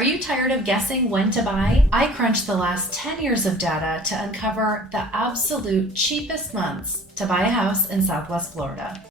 Are you tired of guessing when to buy? I crunched the last 10 years of data to uncover the absolute cheapest months to buy a house in Southwest Florida.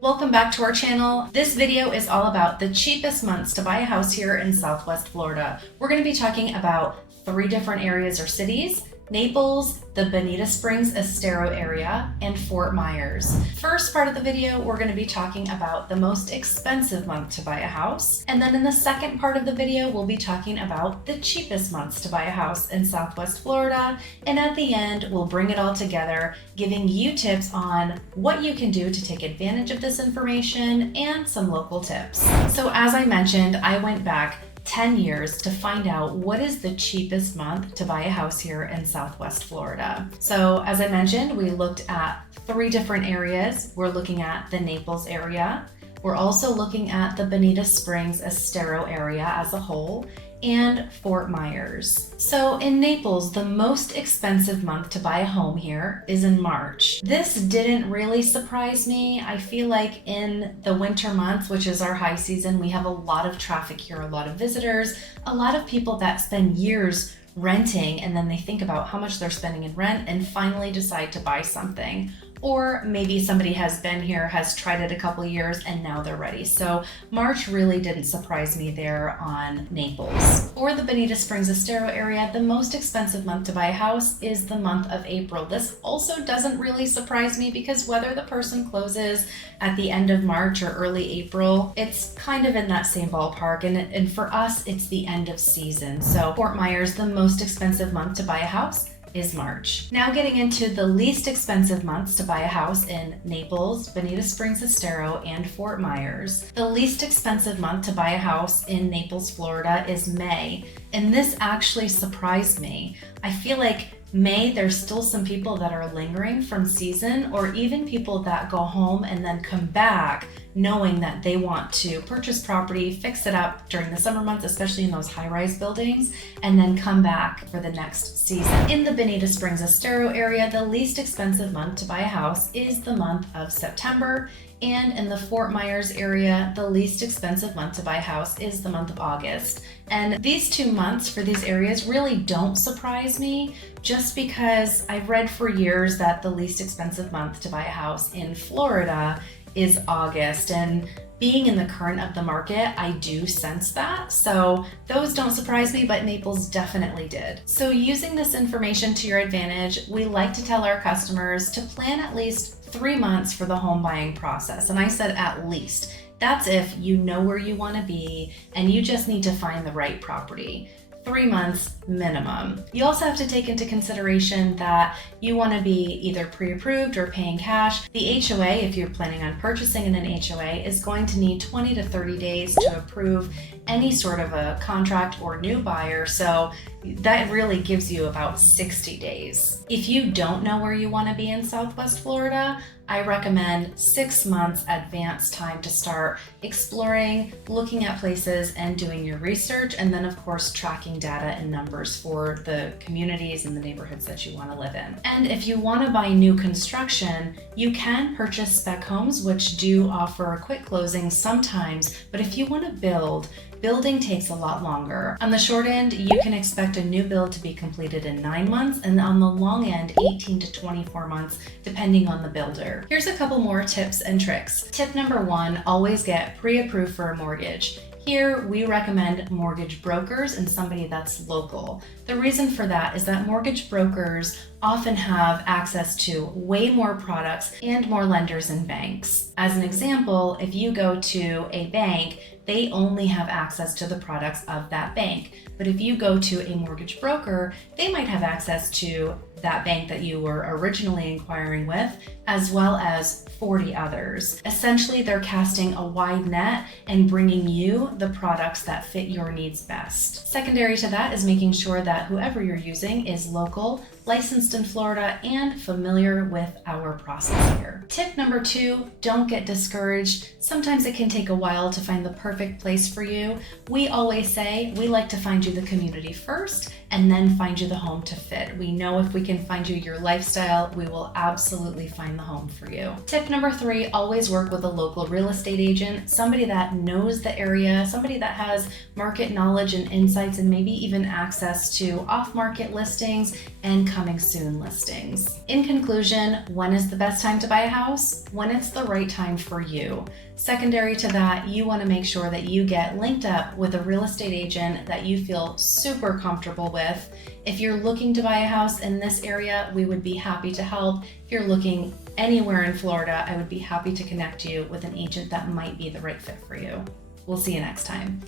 Welcome back to our channel. This video is all about the cheapest months to buy a house here in Southwest Florida. We're going to be talking about 3 different areas or cities: Naples, the Bonita Springs, Estero area, and Fort Myers. First part of the video, we're going to be talking about the most expensive month to buy a house. And then in the second part of the video, we'll be talking about the cheapest months to buy a house in Southwest Florida. And at the end, we'll bring it all together, giving you tips on what you can do to take advantage of this information and some local tips. So as I mentioned, I went back 10 years to find out what is the cheapest month to buy a house here in Southwest Florida. So as I mentioned, we looked at 3 different areas. We're looking at the Naples area. We're also looking at the Bonita Springs, Estero area as a whole, and Fort Myers. So in Naples, the most expensive month to buy a home here is in March. This didn't really surprise me. I feel like in the winter months, which is our high season, we have a lot of traffic here, a lot of visitors, a lot of people that spend years renting and then they think about how much they're spending in rent and finally decide to buy something. Or maybe somebody has been here, has tried it a couple years, and now they're ready. So March really didn't surprise me there on Naples. For the Bonita Springs Estero area, the most expensive month to buy a house is the month of April. This also doesn't really surprise me because whether the person closes at the end of March or early April, it's kind of in that same ballpark. And for us, it's the end of season. So Fort Myers, the most expensive month to buy a house is March. Now getting into the least expensive months to buy a house in Naples, Bonita Springs, Estero, and Fort Myers. The least expensive month to buy a house in Naples, Florida is May, and this actually surprised me. I feel like May, there's still some people that are lingering from season, or even people that go home and then come back knowing that they want to purchase property, fix it up during the summer months, especially in those high-rise buildings, and then come back for the next season. In the Bonita Springs Estero area, the least expensive month to buy a house is the month of September. And in the Fort Myers area, the least expensive month to buy a house is the month of August. And these 2 months for these areas really don't surprise me, just because I've read for years that the least expensive month to buy a house in Florida is August. And being in the current of the market, I do sense that. So those don't surprise me, but Naples definitely did. So using this information to your advantage, we like to tell our customers to plan at least 3 months for the home buying process. And I said at least. That's if you know where you want to be and you just need to find the right property. 3 months minimum. You also have to take into consideration that you want to be either pre-approved or paying cash. The HOA, if you're planning on purchasing in an HOA, is going to need 20 to 30 days to approve any sort of a contract or new buyer. So that really gives you about 60 days. If you don't know where you want to be in Southwest Florida, I recommend 6 months advance time to start exploring, looking at places, and doing your research, and then of course tracking data and numbers for the communities and the neighborhoods that you want to live in. And if you want to buy new construction, you can purchase spec homes, which do offer quick closings sometimes, but if you want to building takes a lot longer. On the short end, you can expect a new build to be completed in 9 months, and on the long end, 18 to 24 months, depending on the builder. Here's a couple more tips and tricks. Tip number 1, always get pre-approved for a mortgage. Here, we recommend mortgage brokers and somebody that's local. The reason for that is that mortgage brokers often have access to way more products and more lenders and banks. As an example, if you go to a bank, they only have access to the products of that bank. But if you go to a mortgage broker, they might have access to that bank that you were originally inquiring with, as well as 40 others. Essentially, they're casting a wide net and bringing you the products that fit your needs best. Secondary to that is making sure that whoever you're using is local, licensed in Florida, and familiar with our process here. Tip number 2, don't get discouraged. Sometimes it can take a while to find the perfect place for you. We always say we like to find you the community first and then find you the home to fit. We know if we can find you your lifestyle, we will absolutely find the home for you. Tip number 3, always work with a local real estate agent, somebody that knows the area, somebody that has market knowledge and insights and maybe even access to off-market listings and coming soon listings. In conclusion, when is the best time to buy a house? When it's the right time for you. Secondary to that, you want to make sure that you get linked up with a real estate agent that you feel super comfortable with. If you're looking to buy a house in this area, we would be happy to help. If you're looking anywhere in Florida, I would be happy to connect you with an agent that might be the right fit for you. We'll see you next time.